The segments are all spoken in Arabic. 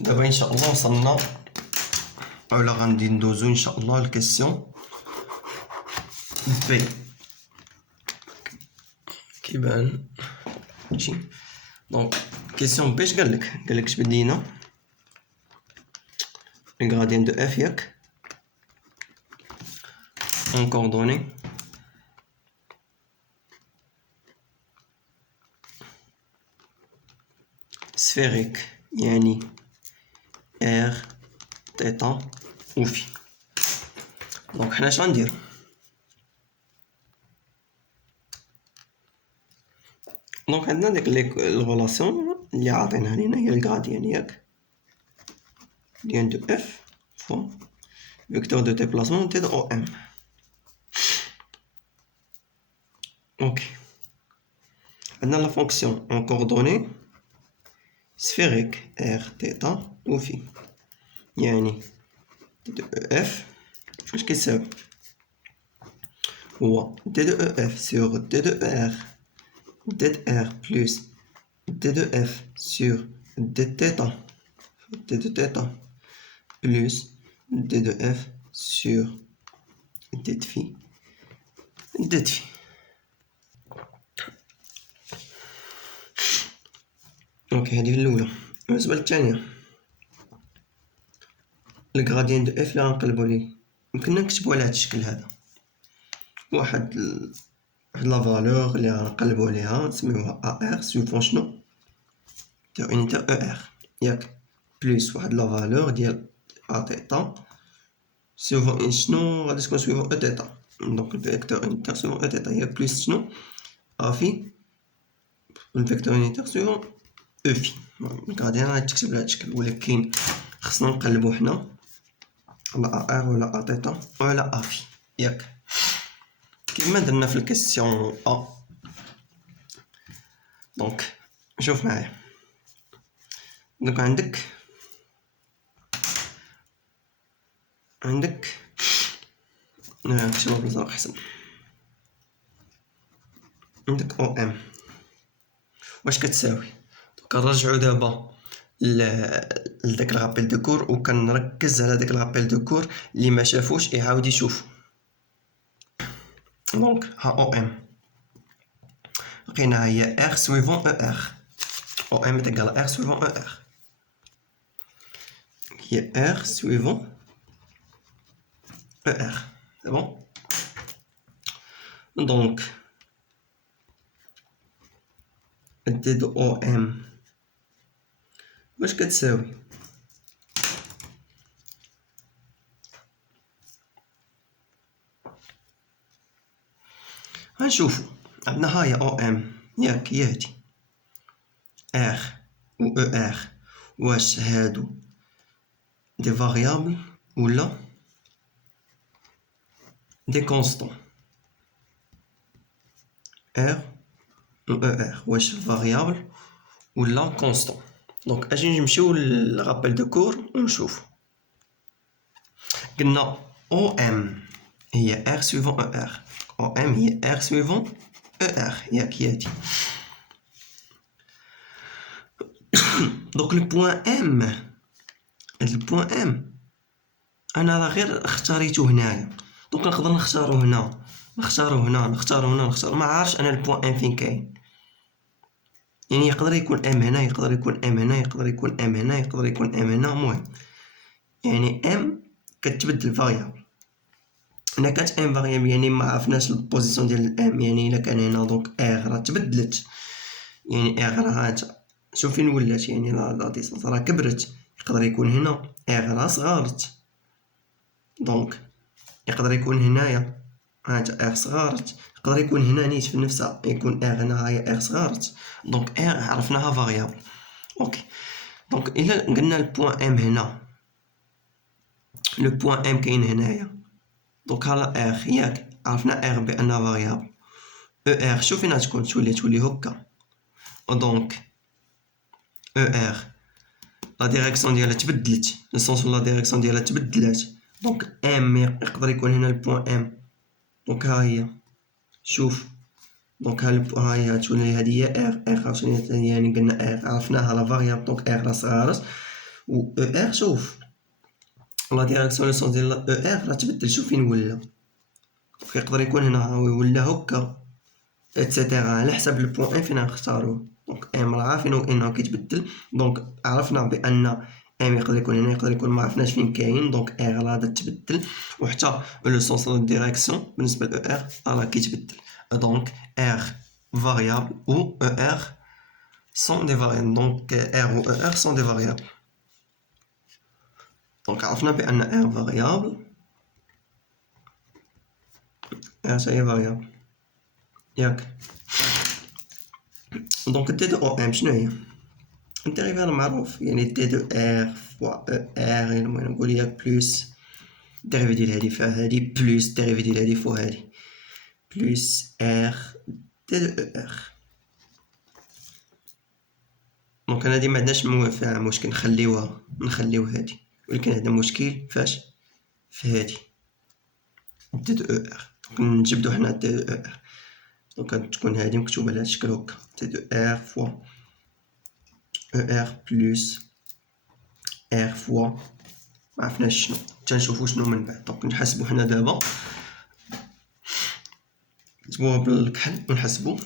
دابا ان شاء الله وصلنا ولا غادي ندوزو ان شاء الله الكيسيون بي كيبان هادشي. دونك كيسيون بي اش قالك تبدينا لي غاديان دو اف ياك اون كوردوني سفيريك يعني ار تيتا و في. دونك حنا اش غندير؟ دونك عندنا ديك الغولاسيون اللي عاطينها لينا هي الغاديان ياك ديال دو اف فوا فيكتور دو ديبلاسمون تي دو او ام. اوكي عندنا لا فونكسيون اون كوردوني سفيريك ار تيتا و في يعني دي دو اف واش كيساوي هو دي دو اف سور دي دو ار دي دو ار بلس دي دو اف سور دي تيتا دي دو تيتا بلس دي دو اف سور دي دو في دي دو في. اوكي هذه الاولى. بالنسبه للثانيه الغراديان دو اف لا غنقلبو ليه يمكن نكتبو على هذا الشكل هذا واحد لا فالور اللي غنقلبو عليها نسميوها ا ار سوفون شنو تاع اونيتير او ار ياك بلس واحد لا فالور ديال ا تيتا سوفون شنو غادي تكون سوفون او تيتا. دونك الفيكتور اونيتير سوفون او تيتا هي بلس شنو ا في الفيكتور اونيتير سوفون او في. الغاديان غادي تكتب بهذا الشكل ولكن خصنا نقلبو حنا على ا ار ولا ا تيتا ولا ا في ياك كيما درنا في الكيسيون ا. دونك شوف معايا دونك عندك نكتبو بالازرق احسن. عندك او ام واش كتساوي؟ كنرجعو دابا لداك الغابيل دو كور وكنركز على داك الغابيل دو كور اللي ما شافوش يعاود يشوفو. دونك ها او ام لقيناها هي ار سويفون او ار او ام تقال ار سويفون او ار هي ار سويفون او ار سي بون. دونك دي دو او ام واش كتساوي؟ غنشوفو عندنا هاهي او ام ياك هي هادي ار و او ار واش هادو دي فاريابل ولا دي كونستون. ار و او ار واش فاريابل ولا كونستون. دونك اجي نمشيو للغابيل دو كور ونشوفو. قلنا او ام هي ار سويفون او ار او ام هي ار سويفون او ار ياك هي هادي. دونك البوان ام انا راه غير اختاريتو هنايا. دونك نقدر نختارو هنا نختارو هنا ما عارفش انا البوان ام فين كاين. يعني يقدر يكون ام هنا يقدر يكون ام هنا يقدر يكون ام هنا يقدر يكون ام هنا. المهم يعني ام كتبدل فاريابل. انا كانت ام فاريابل يعني ما عرفناش البوزيسيون ديال الام. يعني الا كان هنا دونك ار راه تبدلت يعني ار راه شوف فين ولات يعني لا ديسونس راه كبرت. يقدر يكون هنا ار راه صغارت. دونك يقدر يكون هنايا ار صغارت. يقدر يكون هنا نيت في نفسها يكون ار هنا هي ار صغارت. دونك ار عرفناها فاريابل. اوكي دونك الا قلنا البوان ام هنا لو بوان ام كاين هنايا دونك ها ار ياك عرفنا ار بانها فاريابل. او ار شوف فين غتكون تولي هكا. دونك او ار لا ديريكسيون ديالها تبدلت لو سونس لا ديريكسيون ديالها تبدلات. دونك ام يقدر يكون هنا البوان ام. دونك ها هي شوف دونك ها هي تولي هادي هي ار عاوتاني يعني قلنا ار عرفناها لا فاريابل. دونك ار راه صغارت و او ار شوف لا ديريكسيون لو سونس ديال او ار راه تبدل. شوف فين ولا يقدر يكون هنا ولا هكا اتسيتيرا على حسب البوان ان فين غنختارو. دونك ام راه عارفين انه كيتبدل. دونك عرفنا بان ام يقدر يكون هنا يقدر يكون ما عرفناش فين كاين. دونك ار راه غادا تبدل وحتى لو سونس دو ديريكسيون بالنسبه ل او ار راه كيتبدل. دونك ار فاريابل و او ار sont des variables. Donc R ou ER sont des variables. Donc عرفنا بأن R variable R هي variable ياك. دونك دي دو او ام شنو هي؟ الديريفال معروف يعني دي دو ار فوا او ار. المهم نقول ياك بلوس الديريفي ديال هادي فيها هادي بلوس الديريفي ديال هادي فوا هادي بلوس ار دي دو او ار. دونك انا دي معندناش فيها مشكل نخليو هادي، ولكن عندنا مشكل فاش في هادي دي دو او ار. دونك نجبدو حنا دي دو او ار. دونك تكون هادي مكتوبه على هاد الشكل هكا دي دو ار فوا او ار بلوس ار فوا ما عرفناش شنو تنشوفو شنو من بعد. دونك نحسبو حنا دابا نكتبوها بالكحل ونحسبو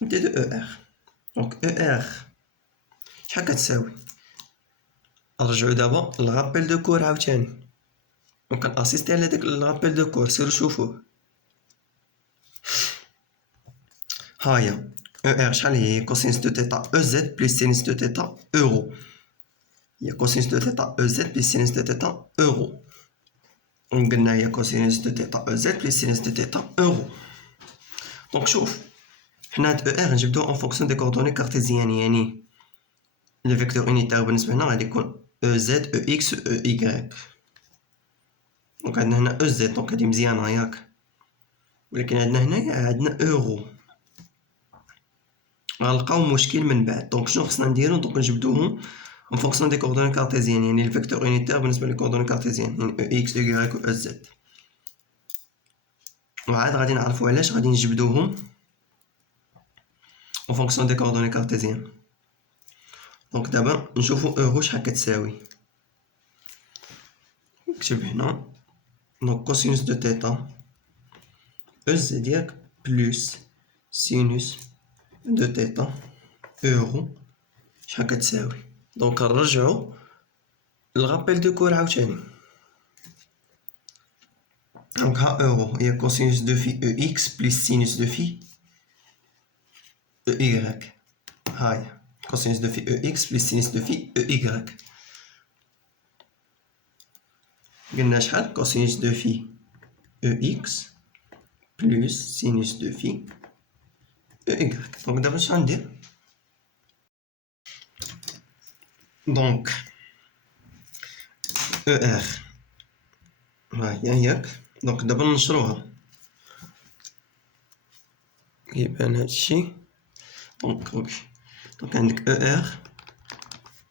دي دو او ار. دونك او ار شحال كتساوي؟ نرجعو دابا للغابيل دو كور عاوتاني. دونك كناسيستي على داك الغابيل دو كور سيرو شوفوه. هاهي او ار شحال هي؟ كوسينس دو تيتا او زد بلس سينس دو تيتا اورو. هي كوسينس دو تيتا او زد بلس سينس دو تيتا اورو. قلنا هي كوسينس دو تيتا او زد بلس سينس دو تيتا اورو. دونك شوف حنا هاد او ار نجبدوه اون فونكسيون دي كوردوني كارتيزيان. يعني لو فيكتور يونيتير بالنسبه لنا غادي يكون او زد او اكس او ايكغيك. دونك عندنا هنا او زد دونك هادي مزيانه ياك، ولكن عندنا هنايا عندنا اورو غنلقاو مشكل من بعد. دونك شنو خصنا نديرو؟ دونك نجبدوهم اون فونكسيون دي كوردوني كارتيزيان. يعني الفيكتور يونيتير بالنسبه للكوردوني كارتيزيان يعني او اكس او ايكغيك او زد. وعاد غادي نعرفو علاش غادي نجبدوهم اون فونكسيون دي كوردوني كارتيزيان. دونك دابا نشوفو اورو شحال كتساوي. نكتب هنا دونك كوسينوس دو تيتا او زد ياك بلس سينوس دو تيتا اورو شحال كتساوي. دونك نرجعو للغابيل دو كور عاوتاني. دونك ها اورو هي كوسينوس دو في او اكس بلس سينوس دو في او ايكغيك. هاهي كوسينوس دو في او اكس بلس سينوس دو في او ايكغيك. قلنا شحال؟ كوسينوس دو في او اكس بلس سينوس دو في او ايكغيك. دونك دابا اش غندير؟ دونك او ار ها هي ياك. دونك دابا ننشروها كيبان هادشي. دونك اوكي دونك عندك او ار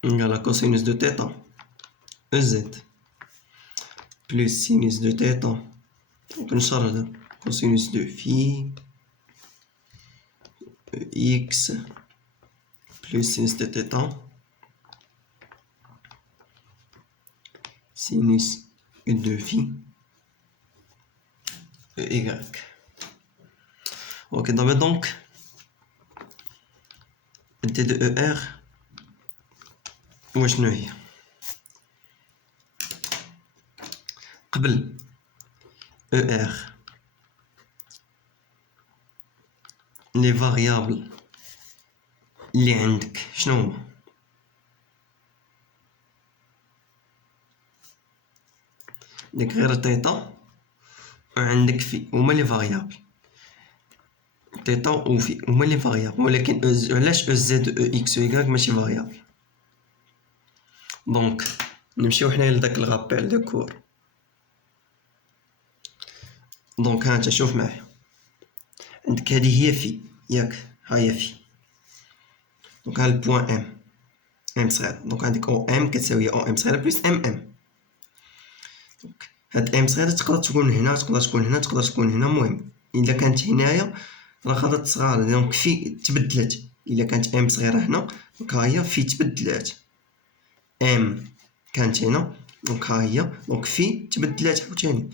على كوسينوس دو تيتا او زد بلس سينوس دو تيتا. دونك نشر هذا كوسينوس دو في اكس بلس سينوس دو تيتا سينوس دو في ايكغيك. اوكي دابا دونك دي دو او ار وشنو هي؟ قبل او ار لي فاريابل اللي عندك شنو هما؟ عندك غير تيتا وعندك في هما لي فاريابل. تيتا و في هما لي فاريابل، ولكن علاش او زد او اكس او ايكغيك ماشي فاريابل؟ دونك نمشيو حنايا لداك الغابيل دو كور. دونك ها انت شوف معايا عندك هادي هي في ياك، ها هي في. دونك ها البوان ام صغير. دونك عندك او ام كتساوي او ام صغيره بلس ام ام. دونك هاد ام صغيره تقدر تكون هنا تقدر تكون هنا تقدر تكون هنا. المهم الا كانت هنايا راه غادا تصغر. دونك في تبدلت الا كانت ام صغيره هنا دونك ها هي في تبدلات ام كانت هنا دونك ها هي دونك في تبدلات عاوتاني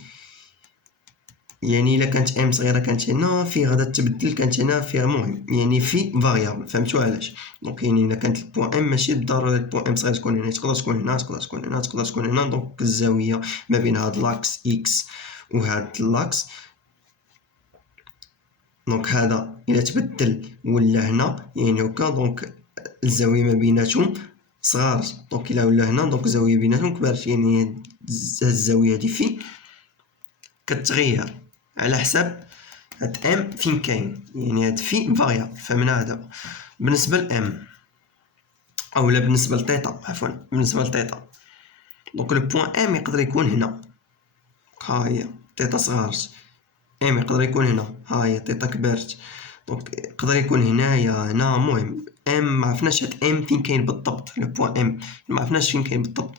يعني الا كانت ام صغيره كانت هنا في غادا تبدل كانت هنا في المهم يعني في فاريابل فهمتوا علاش دونك يعني الا كانت البوان ام ماشي بالضروره البوان ام صغير تكون هنا تقدر تكون هنا تقدر تكون هنا تقدر تكون هنا دونك الزاويه ما بين هاد لاكس اكس وهاد اللاكس دونك هذا الا تبدل ولا هنا يعني هكا دونك الزاويه ما بيناتهم صغار دونك الا ولا هنا دونك الزاويه بيناتهم كبرت يعني الزاويه هادي في كتغير على حساب هاد ام فين كاين يعني هاد في فاريابل فهمنا دابا بالنسبه لام اولا بالنسبه لتيتا عفوا بالنسبه لتيتا دونك لو بوين ام يقدر يكون هنا ها هي تيتا صغارت ام يقدر يكون هنا ها هي تيتا كبرت دونك يقدر يكون هنايا هنا المهم ام ما عرفناش هاد ام فين كاين بالضبط لو بوين ام ما عرفناش فين كاين بالضبط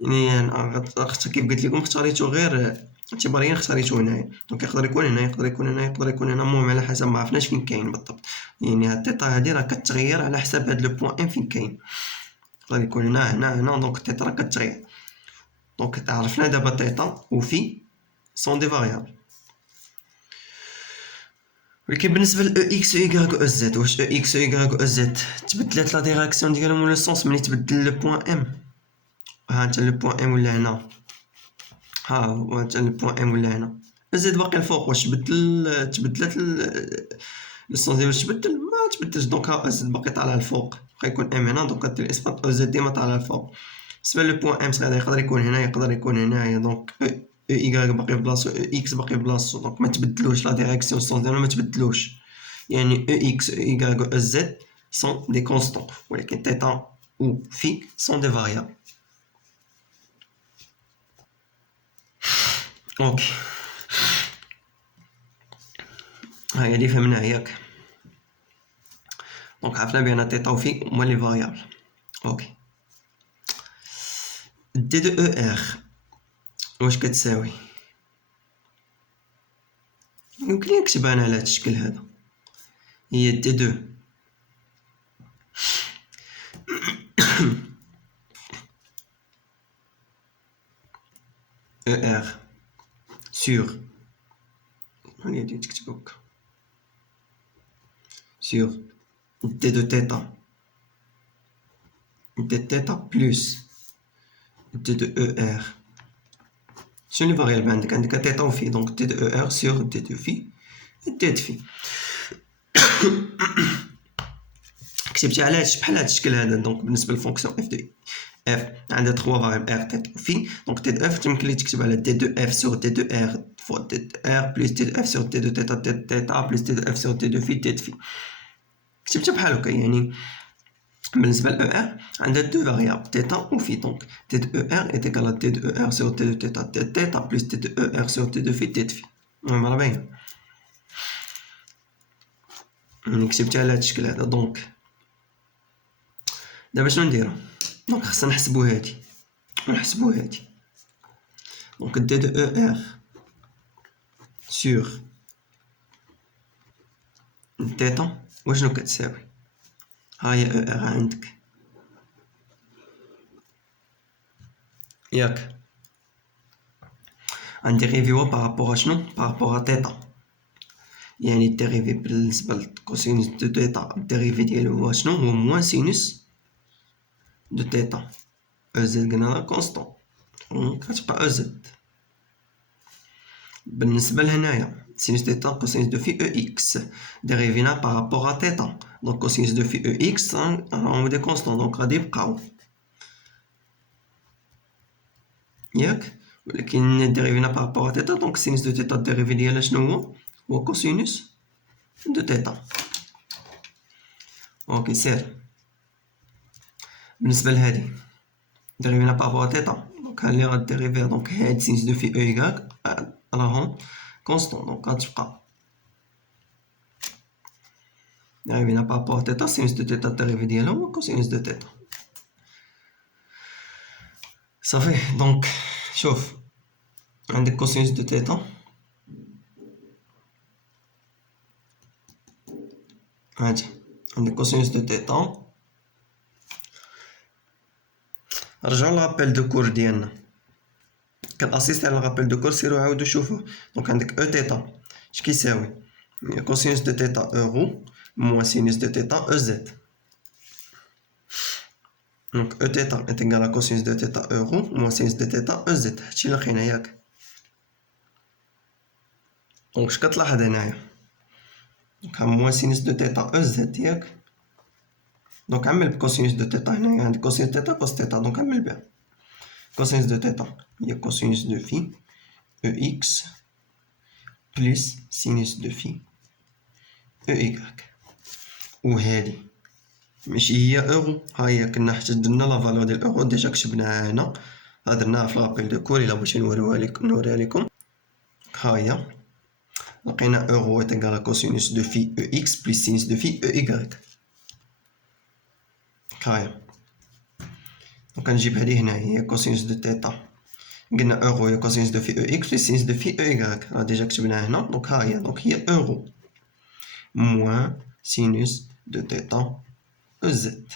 يعني انا كيف قلت لكم اختاريتو غير اعتباريا اختاريتو هنايا دونك يقدر يكون هنا يقدر يكون هنا يقدر يكون هنا المهم على حسب ما عرفناش فين كاين بالضبط يعني هاد التيتا هادي راه كتغير على حساب هاد لو بوين ام فين كاين يقدر يكون هنا دونك التيتا راه كتغير دونك عرفنا دابا تيتا وفي سون دي فاريابل ولكن بالنسبه ل او اكس او ايكغيك او زد واش او اكس او ايكغيك او زد تبدلات لا ديريكسيون ديالهم ولا السونس ملي تبدل لو بوين ام ها انت لو بوين ام ولا هنا ها هو انت لو بوين ام ولا هنا زد باقي الفوق واش تبدلات السونس ديالو تبدل ما تبدلش دونك ها زد باقي طالع الفوق غيكون ام هنا دونك دير اثبات او زد ديما طالع الفوق بالنسبه لو بوين ام صغير يقدر يكون هنا يقدر يكون هنايا دونك او ايكغيك باقي بلاصتو او اكس باقي بلاصتو دونك ما تبدلوش لا ديريكسيون السونس ديالهم ما تبدلوش يعني او اكس او ايكغيك او زد سون دي كونستون ولكن تيتا و في سون دي فاريابل اوكي هاهي اللي فهمناها ياك دونك عرفنا بان تيتا و في هما لي فاريابل اوكي دي دو او ار واش كتساوي يمكن نكتبها انا على هاد الشكل هذا هي دي دو او ار سور هاني غادي تكتب هكا سور دي دو تيتا دي تيتا بلس دي دو او ار شنو لي فاريابل عندك تيتا و في دونك دي دو او ار سور دي دو في دي دو في كتبتي على بحال هاد الشكل هذا دونك بالنسبه للفونكسيون اف دو اف عندها 3 فاريابل ار تيتا و في دونك دي دو اف يمكن لي تكتب على دي دو اف سور دي دو ار فوا دي دو ار بلس دي دو اف سور دي دو تيتا دي تيتا بلس دي دو اف سور دي دو في دي دو في كتبتها بحال هكا يعني بالنسبه ل ار عندها دو فاريابل تيتا و في دونك دي دو ار est égal à دي دو ار سور دي دو تيتا دي تيتا بلس دي دو ار سور دي دو في دي دو في المهم راه باين كتبتها على هاد الشكل هذا دونك دابا شنو نديرو دونك خصنا نحسبو هادي ونحسبو هادي دونك دي دو او ار سور تيتا واشنو كتساوي ها هي او ار عندك ياك غنديريفيوها بارابور شنو بارابور تيتا يعني الديريفي بالنسبه لكوسينوس دو تيتا الديريفي ديالو هو شنو هو موان سينوس دو تيتا او زد قلنا راه كونستون كتبقى او زد بالنسبه لهنايا سينوس تيتا كوسينوس دو في او اكس ديريفينا بارابور ا تيتا دونك كوسينوس دو في او اكس راهم دي كونستون دونك غادي يبقاو ياك ولكن ديريفينا بارابور ا تيتا دونك سينوس دو تيتا الديريفي ديالها شنو هو كوسينوس دو تيتا اوكي سير بالنسبه لهادي ديريفينا بارابور تيتا دونك ها اللي غديريفيها دونك هاد سينوس دو في او ايكغيك راهم كونستون دونك غتبقى ديريفينا بارابور تيتا سينوس دو تيتا الديريفي ديالها هو كوسينوس دو تيتا صافي دونك شوف عندك كوسينوس دو تيتا هادي عندك كوسينوس دو تيتا. رجعوا لابيل دو كور ديالنا، كنأسيستي على لابيل دو كور، سيرو عاودو شوفوه. دونك عندك او تيتا اش كيساوي كوسينوس دو تيتا اورو موان سينوس دو تيتا او زد. دونك او تيتا est égal à cosinus de θ euro moins sinus de θ او زد. هادشي اللي لقينا ياك. دونك اش كتلاحظ هنايا؟ دونك ها موان سينوس دو θ او زد ياك. دونك عمل بكوسينوس دو θ هنايا، عندك كوسينوس θ كوس θ، دونك عمل بها. كوسينوس دو θ هي كوسينوس دو في او اكس بلس سينوس دو في او ايكغيك. وهادي ماشي هي اورو، ها هي كنا حتى درنا لا فالور ديال اورو ديجا كتبناها هنا، درناها في لابيل دو كور. الا بغيتو نوريها لكم، ها هي لقينا اورو est égal à cosinus de phi ex plus sinus de phi ey. ها هي دونك كنجيب هادي هنا هي كوسينوس دو تيتا، قلنا اورو هي كوسينوس دو في او اكس بلس سينوس دو في او ايكغيك، راه ديجا كتبناها هنا. دونك ها هي، دونك هي اورو موان سينوس دو تيتا او زد.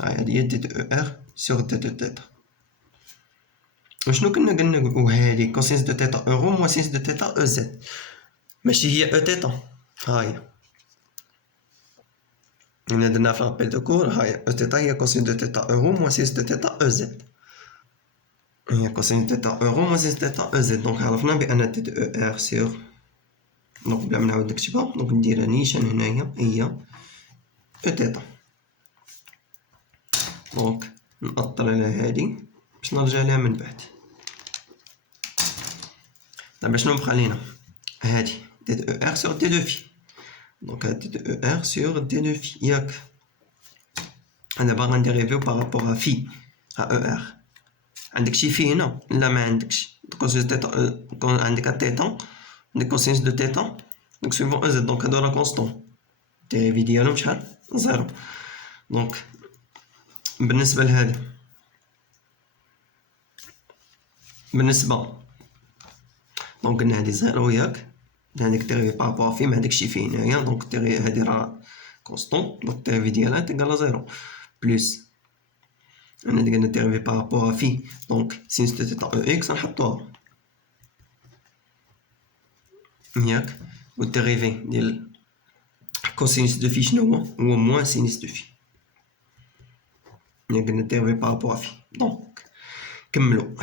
ها هي دي دو او ار سور دي دو تيتا. وشنو كنا قلنا؟ وهادي كوسينوس دو تيتا اورو موان سينوس دو تيتا او زد، ماشي هي او تيتا. ها هي هنا درنا في لابيل دو كور، ها هي او تيتا هي كوسينوس دو تيتا اورو موان سينوس دو تيتا او زد. هي كوسينوس تيتا اورو موان سينوس تيتا او زد. دونك عرفنا بان تي دو او ار سور، دونك بلا ما نعاود نكتبها، دونك نديرها نيشان هنايا هي او تيتا. دونك نأطر على هادي باش نرجع لها من بعد. دابا شنو بقى لينا؟ هادي دي دو او ار سور دي دو في. دونك دي دو او ار سور دي دو في ياك. انا باغا نديريفيو بارابور ا في ا او ار. عندك شي في هنا؟ لا ما عندكش. كوسينوس تيتا عندك ا تيتا، عندك كوسينوس دو تيتا، دونك سويفون او زد، دونك هادو راه كونستون، الديريفي ديالهم شحال؟ زيرو. دونك بالنسبة لهادي، بالنسبة دونك قلنا هادي زيرو ياك، عندك ديريفي بارابور في، ما عندكش شي في هنايا، دونك هادي راه كونستون، دونك الديريفي ديالها تيكال زيرو بلس انا قلنا ديريفي بارابور في، دونك سينوس دو تيتا او اكس نحطوها ياك. والديريفي ديال كوسينوس دو في شنو هو؟ هو موان سينوس دو في. قلنا ديريفي بارابور في. دونك كملو.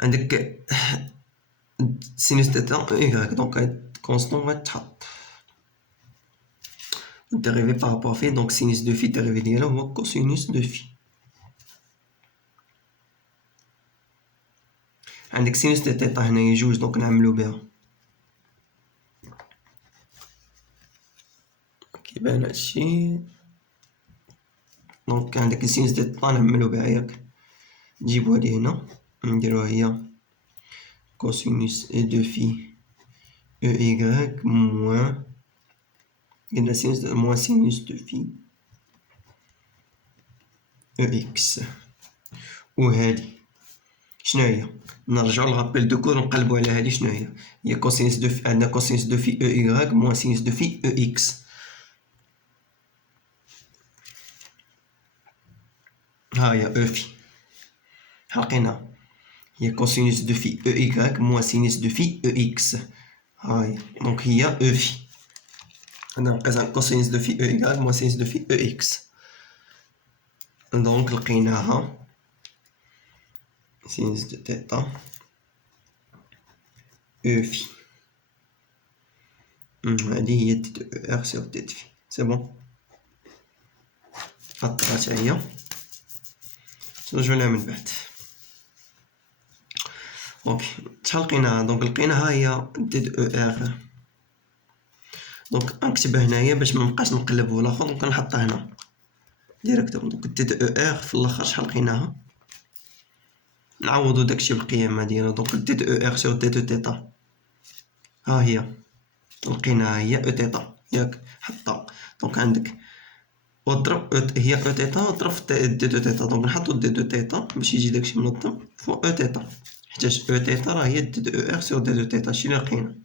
عندك سينوس تيتا او ايكغيك، دونك كونستون غتحط ديريفي بارابور في، دونك سينوس دو في الديريفي ديالها هو كوسينوس دو في. عندك سينوس دو تيتا هنايا جوج، دونك نعملو بها. كيبان هادشي، دونك عندك سينوس دو تيتا نعملو بها ياك. نجيبو هادي هنا نديروها هي كوسينوس دو في او ايكغيك موان، قلنا سينوس موان سينوس دو في او اكس. وهادي شنو هي؟ نرجعو لغابيل دو كور نقلبو على هادي شنو هي؟ هي كوسينوس دو في، عندنا كوسينوس دو في او ايكغيك موان سينوس دو في او اكس. ها هي او في لقيناها، هي كوسينوس دو في او ايكغيك موان سينوس دو في او اكس. ها هي دونك هي او في، هنا نقيسها كوسينوس دو في او ايكغيك موان سينوس دو في او اكس. دونك لقيناها سينوس دو تيتا او في، هادي هي دي دو او ار سور دي دو في. سي بون، حطات هي، نرجعو لها من بعد. اوكي شحال لقيناها؟ دونك لقيناها هي دي دو او ار، دونك نكتبها هنايا باش منبقاش نقلب في الاخر، دونك نحطها هنا ديريكتوم. دونك دي دو او ار في الاخر شحال لقيناها؟ نعوضو داكشي بالقيامة ديالها. دونك دي دو او ار سور دي دو تيتا، ها هي لقيناها هي او تيتا ياك، حطها. دونك عندك واضرب هي او تيتا واضرب في دي دو تيتا، دونك نحطو دي دو تيتا باش يجي داكشي منظم فوق او تيتا، حيتاش او تيتا راه هي دي دو او ار سور دي دو تيتا. شنو لقينا؟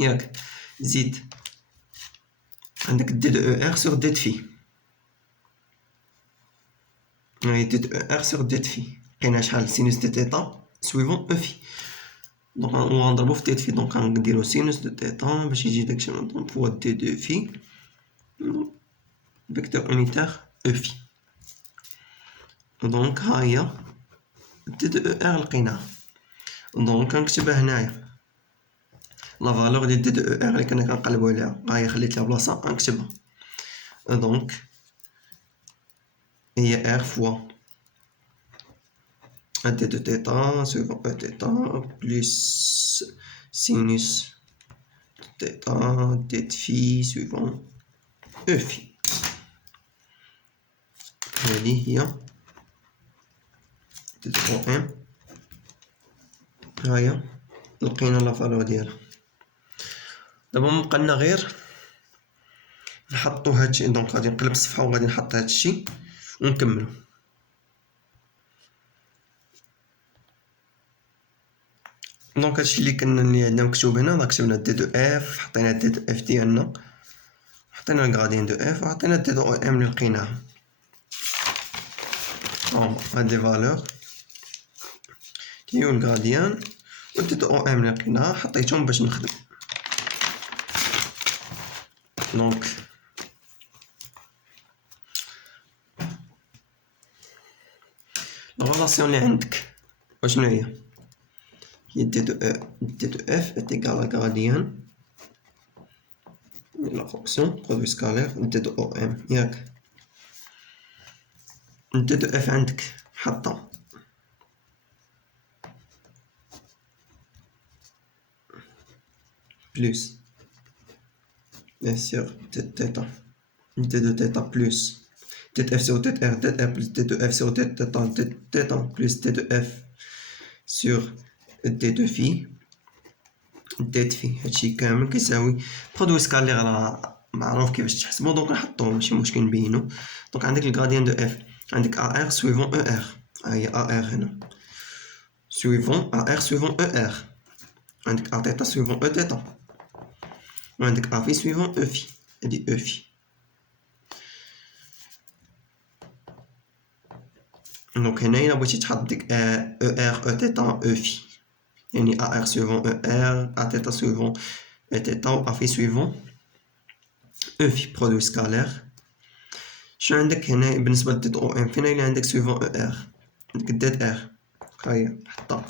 ياك زيد عندك دي دو او ار سور دي دو في، هاهي دي دو او ار سور دي دو في لقينا شحال سينوس دو تيتا سويفون او في، دونك غنضربو في دي دو في، دونك غنديرو سينوس دو تيتا باش يجي داكشي نضرب فوا دي دو في فيكتور اونيتير او في، دونك ها هي دي دو او ار لقيناها، دونك غنكتبها هنايا لا فالور ديال دي دو او ار اللي كنا كنقلبو عليها، ها هي خليت لها بلاصه غنكتبها، دونك هي ار فوا دي دو تيتا سويفون او تيتا بلس سينوس تيتا دي دو في سويفون او في، هذه هي دي دو او ام، هاهي لقينا لا فالور ديالها. دابا مبقالنا غير نحطو هادشي، دونك غادي نقلب الصفحة وغادي نحط هادشي ونكملو. دونك هادشي اللي عندنا مكتوب هنا، كتبنا دي دو اف، حطينا دي دو اف ديالنا، حطينا الغراديان دو اف وحطينا دي دو او ام اللي لقيناها. هاد لي فالور هيو الغراديان و دي دو او ام اللي لقيناها حطيتهم باش نخدم. دونك الريلاسيون اللي عندك واشنو هي؟ هي دي دو اف est égal à gradient la fonction produit scalaire دي دو او ام، ياك دي دو اف عندك حطها بلس bien sûr دي تيتا دي دو تيتا بلس دي دو اف sur دي ار دي ار بلس دي دو اف sur دي تيتا دي تيتا بلس دي دو اف sur دي دو في دي دو في، هادشي كامل كيساوي برودوي سكالير، راه معروف كيفاش تحسبو، دونك نحطوه ماشي مشكل نبينو. دونك عندك الغراديان دو اف عندك ا ار سويفون او ار، هاهي ا ار هنا سويفون ا ار سويفون او ار، عندك ا تيتا سويفون او تيتا، وعندك ا في سويفون او في، هادي او في. دونك هنايا بغيتي تحط ديك او ار او تيتا او في، يعني ا ار سويفون او ار، ا تيتا سويفون او تيتا و ا في سويفون او في برودوي سكالير. شنو عندك هنا بالنسبه لدي دو او ام؟ فين اللي عندك سويفون او ار؟ عندك ديت ار، هاهي حطها.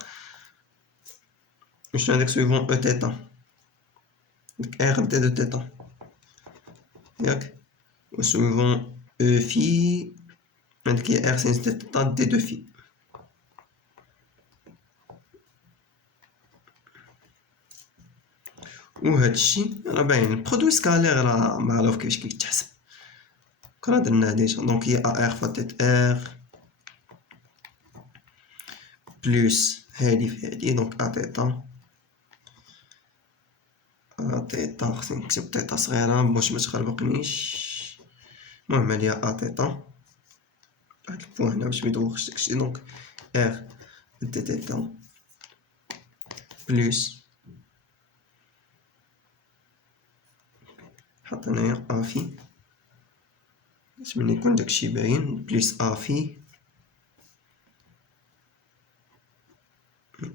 شنو عندك سويفون او تيتا؟ عندك ار دي دو تيتا، ياك و سويفون او في عندك هي ار سينس دي تيتا دي دو في. وهادشي راه باين البرودوي سكالير راه معروف كيفاش كيتحسب، راه درناه ديجا. دونك هي ا ار فوا تيت ار بلس هادي في هادي، دونك ا تيتا تيتا، خصني نكتب تيتا صغيرة باش متخربقنيش، المهم هادي ا تيتا هاد البوان هنا باش ميدوخش داكشي. دونك ار دي تيتا بلس حط هنايا ا في باش ملي يكون داكشي باين، بلس ا في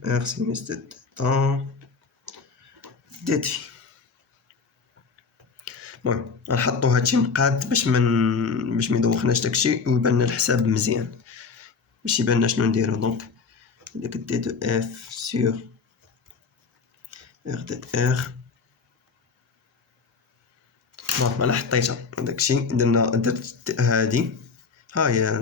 ار سينوس دي تيتا دي في. المهم غنحطو هادشي مقاد باش ميدوخناش داكشي ويبان الحساب مزيان، باش يبان شنو نديرو. دونك داك دي دو اف سور ار ديت ار، المهم انا حطيتها داكشي درت هادي، ها هي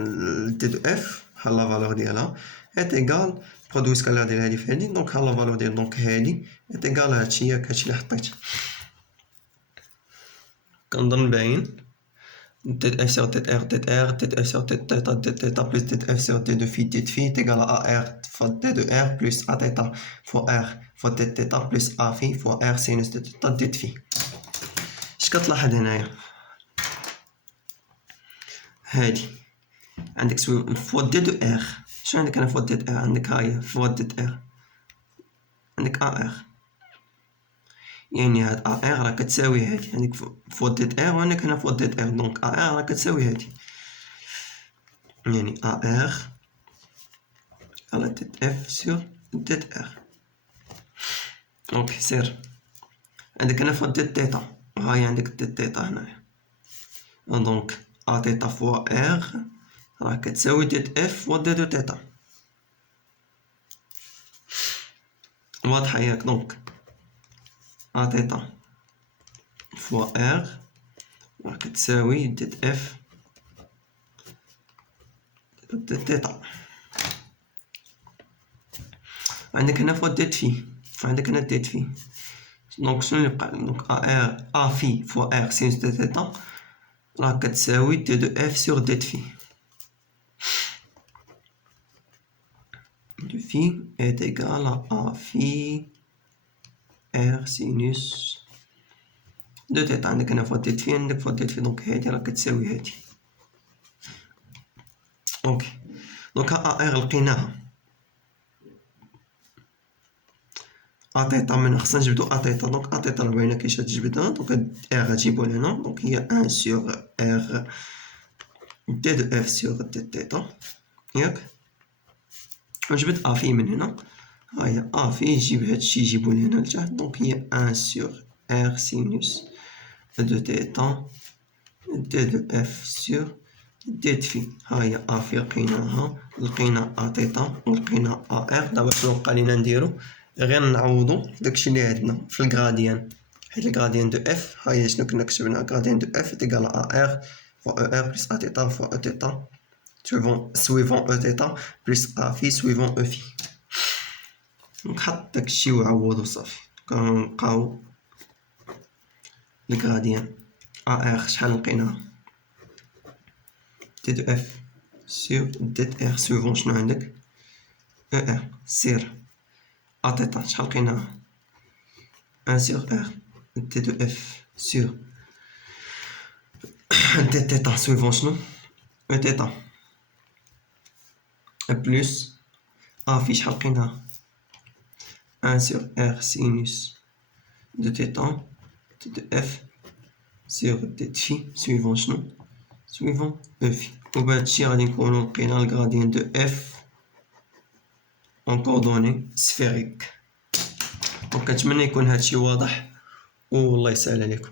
دي دو اف ها لا فالور ديالها ات ايغال برودوي سكالير ديال هادي في هادي، دونك ها لا فالور ديال دونك هادي ات ايغال هادشي، ياك هادشي اللي حطيت كنظن باين. ديت اف سور ديت ار ديت ار ديت اف سور ديت تيتا ديت تيتا بلس ديت اف سور دي دو في ديت في تيغال ا ار فوا دي دو ار بلس ا تيتا فوا ار فوا ديت تيتا بلس ا في فوا ار سينوس دي تيتا ديت في. اش كتلاحظ هنايا؟ هادي عندك فوا دي دو ار، شنو عندك هنا فوا ديت ار؟ عندك هاهي فوا ديت ار، عندك ا ار، يعني هاد ا ار راه كتساوي هادي، عندك فوا ديت ار وعندك هنا فوا ديت ار، دونك ا ار راه كتساوي هادي، يعني ا ار على ديت اف سور ديت ار. اوكي سير، عندك هنا فوا ديت تيتا، هاهي عندك ديت تيتا هنايا، دونك ا تيتا فوا ار راه كتساوي ديت اف فوا دي دو تيتا، واضحة ياك؟ دونك ا تيتا فوا ار راه كتساوي ديت اف ديت تيتا. عندك هنا فوا ديت في، عندك هنا ديت في، دونك شنو اللي بقى؟ دونك ا ار ا في فوا ار سينوس دو تيتا راه كتساوي دي دو اف سور ديت في. دو في est égal à a في ار سينوس دو تيتا. عندك هنا فوا ديت في، عندك فوا ديت في، دونك هادي راه كتساوي هادي. اوكي دونك ا ار لقيناها، ا تيتا من خصنا نجبدو ا تيتا، دونك ا تيتا راه باينه كيفاش تجبدها، دونك ار غتجيبو لهنا، دونك هي ان سور ار دي دو اف سور دي تيتا ياك. ونجبد ا في من هنا، ها هي ا في يجيب هادشي يجيبو لهنا لتحت، دونك هي ان سور ار سينوس دو تيتا دي دو اف سور ديت في. ها هي ا في لقيناها، لقينا ا تيتا ولقينا ا ار. دابا شنو بقى لينا نديرو؟ غير نعوضو داكشي اللي عندنا في الغراديان، حيت الغراديان دو اف ها هي شنو كنا كتبنا، غراديان دو اف تيكال ا ار فوا او ار بلس ا تيتا فوا او تيتا سويفون او تيتا بلس ا في سويفون او في. نحط داكشي وعوض وصافي. كنلقاو الغراديان ا ار شحال لقيناها دي دو اف سور ديت ار سويفون شنو عندك او ار سير ا تيتا شحال لقيناها ان سور ار دي دو اف سور دي تيتا سويفون شنو او تيتا بلس ا في شحال لقيناها ان سور ار سينوس دو تيتا دي دو اف سور ديت في سويفون شنو سويفون او في. وبهادشي غادي نكونو لقينا الغراديان دو اف اون كوردوني سفيريك. دونك كنتمنى يكون هادشي واضح والله يسهل عليكم.